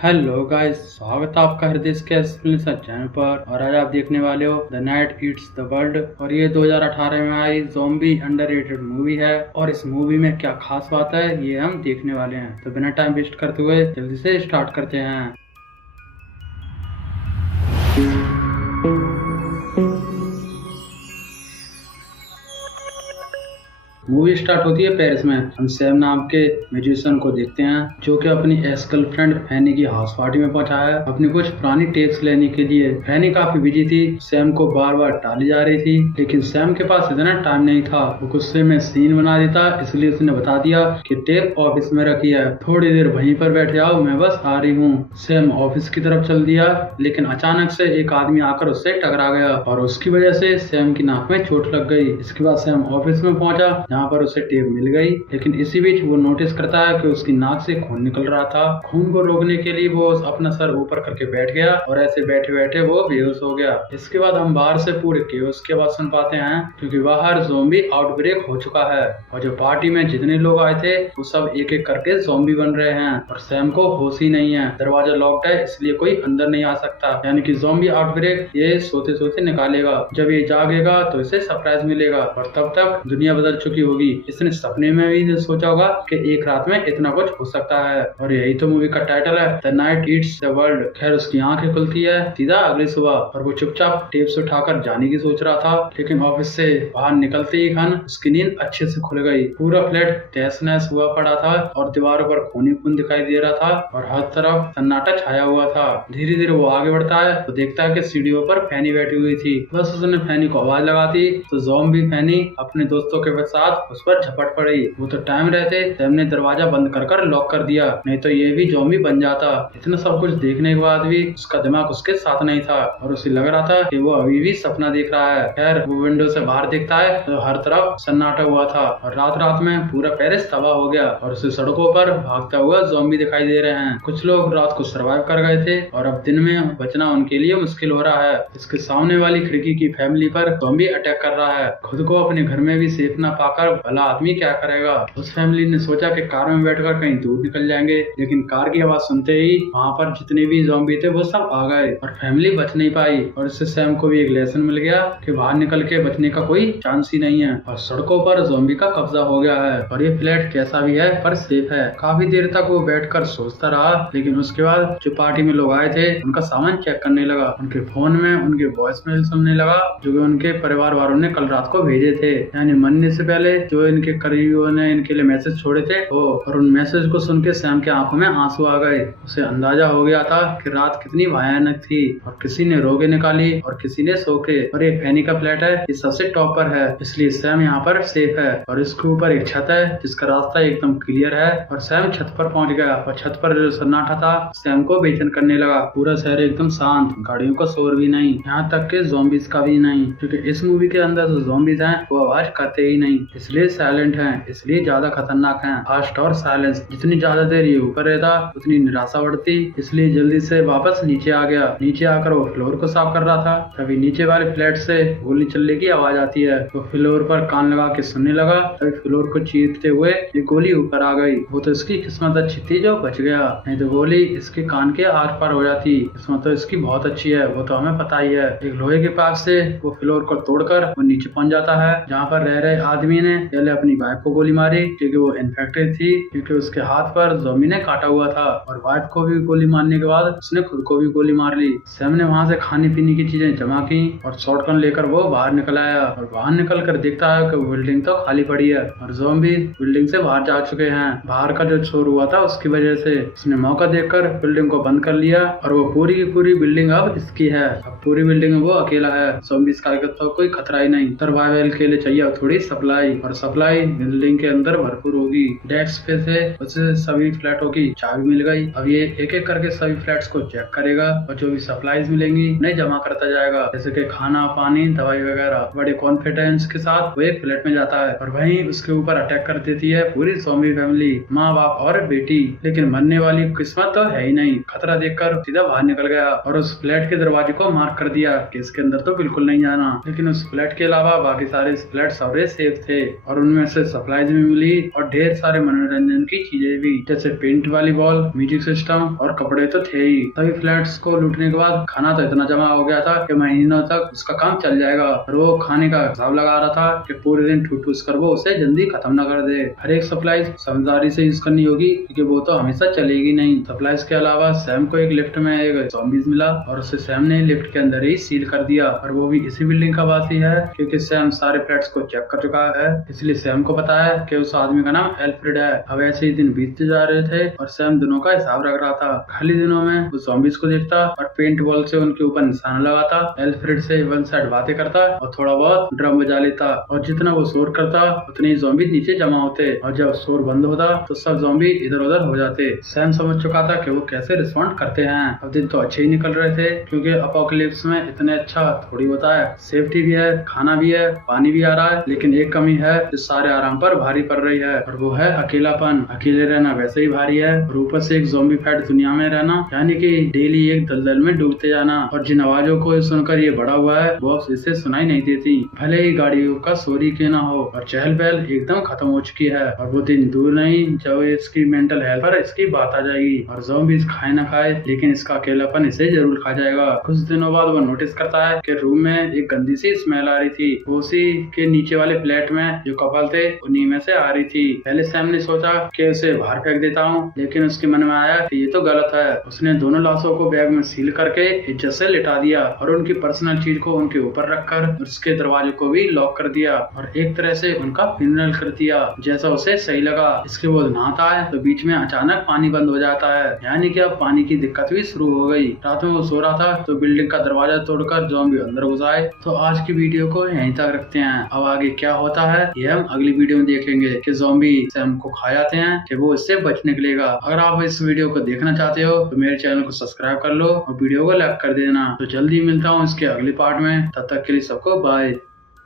Hello guys, स्वागत है आपका हृदय के एक्सप्लेनेशन चैनल पर। और आज आप देखने वाले हो the night eats the world. और ये 2018 में आई ज़ॉम्बी अंडररेटेड मूवी है। और इस मूवी में क्या खास बात है ये हम देखने वाले हैं। तो बिना टाइम वेस्ट करते हुए जल्दी से स्टार्ट करते हैं। मूवी स्टार्ट होती है पेरिस में। हम सैम नाम के म्यूजिशियन को देखते हैं जो कि अपनी एक्स गर्लफ्रेंड फैनी की हाउस पार्टी में पहुंचा है अपनी कुछ पुरानी टेप्स लेने के लिए। फैनी काफी बिजी थी, सैम को बार बार टाली जा रही थी, लेकिन सैम के पास इतना टाइम नहीं था। वो गुस्से में सीन बना देता, इसलिए उसने बता दिया कि टेप ऑफिस में रखी है, थोड़ी देर वहीं पर बैठे आओ, मैं बस आ रही हूँ। सैम ऑफिस की तरफ चल दिया, लेकिन अचानक से एक आदमी आकर उससे टकरा गया और उसकी वजह से सैम की नाक में चोट लग गई। इसके बाद सैम ऑफिस में पहुंचा जहाँ पर उसे टेप मिल गई, लेकिन इसी बीच वो नोटिस करता है कि उसकी नाक से खून निकल रहा था। खून को रोकने के लिए वो अपना सर ऊपर करके बैठ गया और ऐसे बैठे बैठे वो बेहोश हो गया। इसके बाद हम बाहर से पूरे केओस की आवाज सुन पाते हैं क्योंकि बाहर ज़ॉम्बी आउटब्रेक हो चुका है और जो पार्टी में जितने लोग आए थे वो सब एक एक करके ज़ॉम्बी बन रहे हैं और सैम को होश ही नहीं है। दरवाजा लॉक्ड है इसलिए कोई अंदर नहीं आ सकता, यानी कि ज़ॉम्बी आउटब्रेक ये सोते सोते निकालेगा। जब ये जागेगा तो इसे सरप्राइज मिलेगा और तब तक दुनिया बदल चुकी होगी। इसने सपने में भी सोचा होगा कि एक रात में इतना कुछ हो सकता है। और यही तो मूवी का टाइटल है, the night eats the world. खैर उसकी आंखें खुलती है सीधा अगली सुबह और वो चुपचाप टेप से उठाकर जाने की सोच रहा था, लेकिन ऑफिस से बाहर निकलते ही खन उसकी नींद अच्छे से खुल गई। पूरा फ्लैट तहस नहस हुआ पड़ा था और दीवारों पर खून ही खून दिखाई दे रहा था और हर तरफ सन्नाटा छाया हुआ था। धीरे धीरे वो आगे बढ़ता है तो देखता है कि सीढ़ियों पर फैनी बैठी हुई थी। बस उसने फैनी को आवाज लगाती तो ज़ॉम्बी फैनी अपने दोस्तों के साथ उस पर झपट पड़ी। वो तो टाइम रहते सैम ने दरवाजा बंद कर लॉक कर दिया, नहीं तो ये भी ज़ॉम्बी बन जाता। इतना सब कुछ देखने के बाद भी उसका दिमाग उसके साथ नहीं था और उसे लग रहा था कि वो अभी भी सपना देख रहा है। खैर वो विंडो से बाहर देखता है तो हर तरफ सन्नाटा हुआ था और रात रात में पूरा पेरिस तबाह हो गया और उसे सड़कों पर भागता हुआ ज़ॉम्बी दिखाई दे रहे हैं। कुछ लोग रात को सर्वाइव कर गए थे और अब दिन में बचना उनके लिए मुश्किल हो रहा है। इसके सामने वाली खिड़की की फैमिली पर ज़ॉम्बी अटैक कर रहा है। खुद को अपने घर में भी सेफ न पाकर भला आदमी क्या करेगा। उस फैमिली ने सोचा कि कार में बैठकर कहीं दूर निकल जाएंगे, लेकिन कार की आवाज सुनते ही वहाँ पर जितने भी ज़ॉम्बी थे वो सब आ गए और फैमिली बच नहीं पाई। और इससे सैम को भी एक लेसन मिल गया कि बाहर निकल के बचने का कोई चांस ही नहीं है और सड़कों पर ज़ॉम्बी का कब्जा हो गया है और ये फ्लैट कैसा भी है पर सेफ है। काफी देर तक वो बैठकर सोचता रहा, लेकिन उसके बाद जो पार्टी में लोग आए थे उनका सामान चेक करने लगा। उनके फोन में उनके वॉइस मेल सुनने लगा जो उनके परिवार वालों ने कल रात को भेजे थे, यानी मरने से पहले जो इनके करीबियों ने इनके लिए मैसेज छोड़े थे वो। और उन मैसेज को सुन के सैम के आंखों में आंसू आ गए। उसे अंदाजा हो गया था कि रात कितनी भयानक थी और किसी ने रोगे निकाली और किसी ने सोके। और ये फैनी का फ्लैट है, ये सबसे टॉप पर है, इसलिए सैम यहाँ पर सेफ है। और इसके ऊपर एक छत है जिसका रास्ता एकदम क्लियर है और सैम छत पर पहुंच गया और छत पर जो सन्नाटा था सैम को बेचैन करने लगा। पूरा शहर एकदम शांत, गाड़ियों का शोर भी नहीं, यहाँ तक के ज़ॉम्बीज का भी नहीं, क्योंकि इस मूवी के अंदर जो ज़ॉम्बीज हैं वो आवाज करते ही नहीं, इसलिए साइलेंट हैं, इसलिए ज्यादा खतरनाक हैं। फास्ट और साइलेंस, जितनी ज्यादा देर ये ऊपर रहता उतनी निराशा बढ़ती, इसलिए जल्दी से वापस नीचे आ गया। नीचे आकर वो फ्लोर को साफ कर रहा था तभी नीचे वाले फ्लैट से गोली चलने की आवाज आती है। वो फ्लोर पर कान लगा के सुनने लगा तभी फ्लोर को चीरते हुए ये गोली ऊपर आ गई। वो तो इसकी किस्मत अच्छी थी जो बच गया, नहीं तो गोली इसके कान के आर पार हो जाती। किस्मत तो इसकी बहुत अच्छी है, वो तो हमें पता ही है। एक लोहे के पाइप से वो फ्लोर को तोड़कर वो नीचे पहुंच जाता है जहाँ पर रह रहे आदमी ने पहले अपनी वाइफ को गोली मारी क्योंकि वो इन्फेक्टेड थी, क्योंकि उसके हाथ पर ज़ॉम्बी ने काटा हुआ था। और वाइफ को भी गोली मारने के बाद उसने खुद को भी गोली मार ली। सैम ने वहाँ से खाने पीने की चीजें जमा की और शॉटगन लेकर वो बाहर निकल आया और बाहर निकल कर देखता है कि बिल्डिंग तो खाली पड़ी है और ज़ॉम्बी बिल्डिंग से बाहर जा चुके हैं। बाहर का जो शोर हुआ था उसकी वजह से उसने मौका देखकर बिल्डिंग को बंद कर लिया और वो पूरी की पूरी बिल्डिंग अब इसकी है। अब पूरी बिल्डिंग में वो अकेला है, ज़ॉम्बीज़ का तो कोई खतरा ही नहीं। सर्वाइवल के लिए चाहिए थोड़ी सप्लाई, और सप्लाई बिल्डिंग के अंदर भरपूर होगी। डेस्क पे से उसे सभी फ्लैटों की चाबी मिल गई। अब ये एक एक करके सभी फ्लैट्स को चेक करेगा और जो भी सप्लाईज मिलेंगी उन्हें जमा करता जाएगा, जैसे कि खाना, पानी, दवाई वगैरह। बड़े कॉन्फिडेंस के साथ वो एक फ्लैट में जाता है और वहीं उसके ऊपर अटैक कर देती है पूरी ज़ॉम्बी फैमिली, माँ बाप और बेटी। लेकिन मरने वाली किस्मत तो है ही नहीं। खतरा देखकर सीधा बाहर निकल गया और उस फ्लैट के दरवाजे को मार्क कर दिया कि इसके अंदर तो बिल्कुल नहीं जाना। लेकिन उस फ्लैट के अलावा बाकी सारे फ्लैट सारे सेफ थे। और उनमें से सप्लाईज भी मिली और ढेर सारे मनोरंजन की चीजें भी, जैसे पेंट वाली बॉल, म्यूजिक सिस्टम और कपड़े तो थे ही। सभी फ्लैट्स को लूटने के बाद खाना तो इतना जमा हो गया था कि महीनों तक उसका काम चल जाएगा और वो खाने का हिसाब लगा रहा था कि पूरे दिन ठूस कर वो उसे जल्दी खत्म न कर दे। हर एक सप्लाई समझदारी से यूज करनी होगी क्योंकि वो तो हमेशा चलेगी नहीं। सप्लाईज के अलावा सैम को एक लिफ्ट में एक ज़ॉम्बीज मिला और उसे सैम ने लिफ्ट के अंदर ही सील कर दिया और वो भी इसी बिल्डिंग का वासी है क्योंकि सैम सारे फ्लैट्स को चेक कर चुका है, इसलिए सैम को पता है कि उस आदमी का नाम एल्फ्रेड है। अब ऐसे ही दिन बीतते जा रहे थे और सैम दिनों का हिसाब रख रहा था। खाली दिनों में वो ज़ॉम्बीज को देखता और पेंट बॉल से उनके ऊपर निशाना लगाता, एल्फ्रेड से वन साइड बातें करता और थोड़ा बहुत ड्रम बजा लेता और जितना वो शोर करता उतने ही ज़ॉम्बीज नीचे जमा होते और जब शोर बंद होता तो सब ज़ॉम्बी इधर उधर हो जाते। सैम समझ चुका था कि वो कैसे रिस्पॉन्ड करते हैं। अब दिन तो अच्छे ही निकल रहे थे क्योंकि अपोकलिप्स में इतने अच्छा थोड़ी होता है, सेफ्टी भी है, खाना भी है, पानी भी आ रहा है, लेकिन एक कमी है जो सारे आराम पर भारी पड़ रही है और वो है अकेलापन। अकेले रहना वैसे ही भारी है और ऊपर से एक ज़ॉम्बी फाइट दुनिया में रहना, यानी कि डेली एक दलदल में डूबते जाना। और जिन आवाजों को सुनकर ये बड़ा हुआ है वो इससे सुनाई नहीं देती, भले ही गाड़ियों का शोर ही क्यों ना हो। और चहल पहल एकदम खत्म हो चुकी है और वो दिन दूर नहीं जब इसकी मेंटल हेल्थ पर इसकी बात आ जाएगी और ज़ॉम्बीज खाए ना खाए लेकिन इसका अकेलापन इसे जरूर खा जाएगा। कुछ दिनों बाद वो नोटिस करता है कि रूम में एक गंदी सी स्मेल आ रही थी, उसी के नीचे वाले फ्लैट में जो कपल थे उन्हीं में से आ रही थी। पहले सैम ने सोचा कि उसे बाहर फेंक देता हूँ, लेकिन उसके मन में आया कि ये तो गलत है। उसने दोनों लाशों को बैग में सील करके इज्जत से लिटा दिया और उनकी पर्सनल चीज को उनके ऊपर रखकर उसके दरवाजे को भी लॉक कर दिया और एक तरह से उनका फ्यूनरल कर दिया जैसा उसे सही लगा। इसके बाद नहाता है तो बीच में अचानक पानी बंद हो जाता है, यानी कि अब पानी की दिक्कत भी शुरू हो गई। रात में वो सो रहा था तो बिल्डिंग का दरवाजा तोड़कर ज़ॉम्बी अंदर घुस आए। तो आज की वीडियो को यहीं तक रखते हैं, अब आगे क्या होता है ये हम अगली वीडियो में देखेंगे कि ज़ॉम्बी सैम को खा जाते हैं कि वो इससे बच निकलेगा। अगर आप इस वीडियो को देखना चाहते हो तो मेरे चैनल को सब्सक्राइब कर लो और वीडियो को लाइक कर देना। तो जल्दी मिलता हूँ इसके अगले पार्ट में, तब तक के लिए सबको बाय।